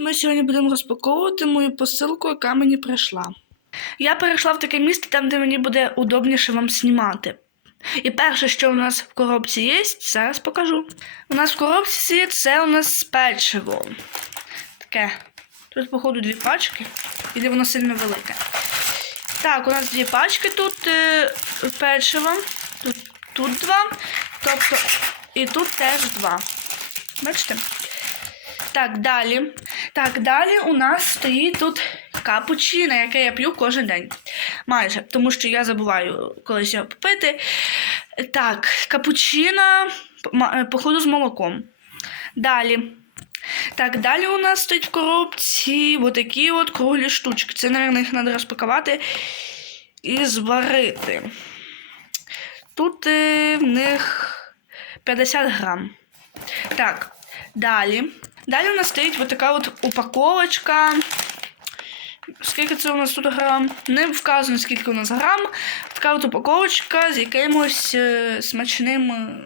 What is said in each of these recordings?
Ми сьогодні будемо розпаковувати мою посилку, яка мені прийшла. Я перейшла в таке місце, там, де мені буде удобніше вам знімати. І перше, що у нас в коробці є, зараз покажу. У нас в коробці це у нас печиво. Таке. Тут, походу, дві пачки, і воно сильно велике. Так, у нас дві пачки тут е, печива. Тут, тут два. Тобто, і тут теж два. Бачите? Так, далі. Так, далі у нас стоїть тут капучино, яке я п'ю кожен день. Майже, тому що я забуваю колись його попити. Так, капучино, е, походу, з молоком. Далі. Так, далі у нас стоїть в коробці отакі от круглі штучки. Це, мабуть, їх треба розпакувати і зварити. Тут е, в них 50 грам. Так, далі. Далі у нас стоїть от така от упаковочка. Скільки це у нас тут грам? Не вказано, скільки у нас грам. Така от упаковочка з якимось е, смачним е,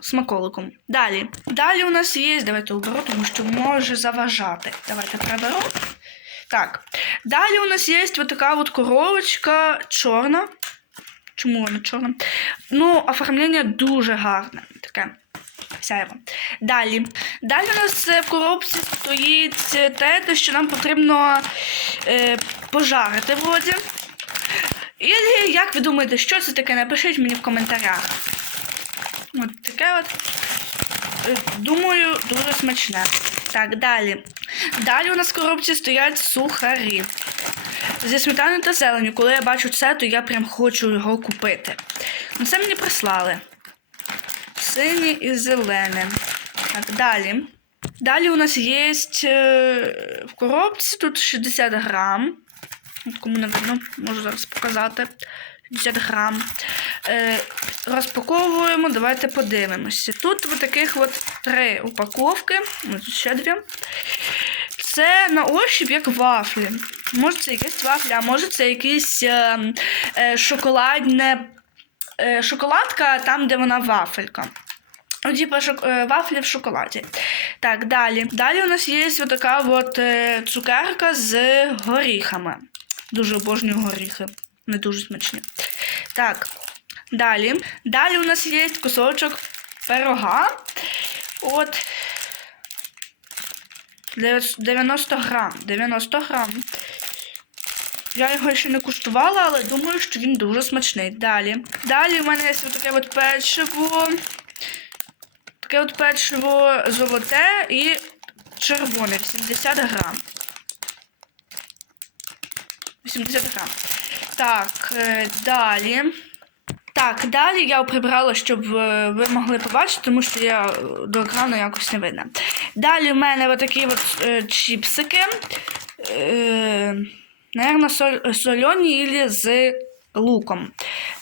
смаколиком. Далі. Далі у нас є. Давайте уберу, тому що може заважати. Давайте приберу. Так. Далі у нас є от така от коробочка чорна. Чому вона чорна? Ну, оформлення дуже гарне. Таке. Сяєво. Далі. Далі у нас е, в коробці стоїть е, те, що нам потрібно е, пожарити вроді. І як ви думаєте, що це таке? Напишіть мені в коментарях. От таке от. Е, Думаю, дуже смачне. Так, далі. Далі у нас в коробці стоять сухарі. Зі сметаною та зеленю. Коли я бачу це, то я прям хочу його купити. Ну, це мені прислали. Синє і зелене. Так, далі. Далі у нас є е, в коробці тут 60 грам. От кому не видно, можу зараз показати. 60 грам. Е, розпаковуємо, давайте подивимося. Тут от таких от три упаковки. Тут ще дві. Це на ощупь як вафлі. Може це якісь вафлі, а може це якісь е, е, шоколадне е, шоколадка там, де вона вафелька. Типа шок... е, вафлі в шоколаді. Так, далі. Далі у нас є така от е, цукерка з горіхами. Дуже обожнюю горіхи. Не дуже смачні. Так, далі. Далі у нас є кусочок пирога. От. 90 грам. 90 грам. Я його ще не куштувала, але думаю, що він дуже смачний. Далі. Далі в мене є таке от печиво. Таке от печиво золоте і червоне. 80 грам. 80 грам. Так, е, далі. Так, далі я прибрала, щоб е, ви могли побачити, тому що я до екрану якось не видно. Далі в мене отакі от е, чіпсики. Наверно, соль, сольоні ілі з луком.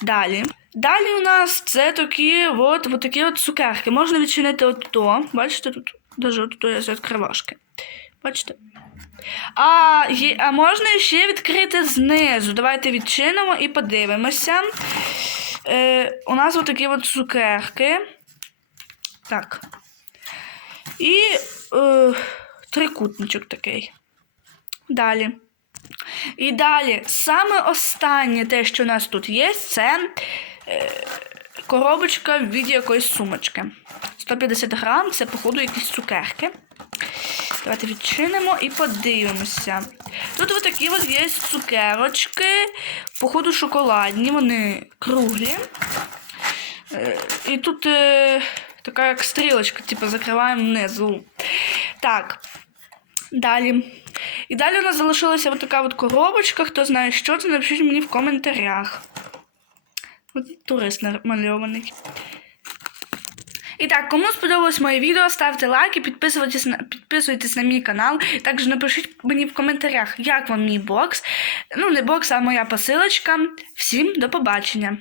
Далі. Далі у нас це такі от, от такі от цукерки. Можна відчинити от то. Бачите, тут даже от то є відкривашки. Бачите? А, є, а можна ще відкрити знизу. Давайте відчинимо і подивимося. Е, у нас отакі от цукерки. Так. І е, трикутничок такий. Далі. І далі, саме останнє те, що у нас тут є, це е, коробочка в віді якоїсь сумочки. 150 грам, це, походу, якісь цукерки. Давайте відчинимо і подивимося. Тут ось такі є цукерочки, походу шоколадні, вони круглі. Е, і тут е, така як стрілочка, типу, закриваємо внизу. Так. Далі. І далі у нас залишилася така от коробочка. Хто знає, що це, напишіть мені в коментарях. От турист намальований. І так, кому сподобалось моє відео, ставте лайки, підписуйтесь на, підписуйтесь на мій канал. Також напишіть мені в коментарях, як вам мій бокс. Ну, не бокс, а моя посилочка. Всім до побачення!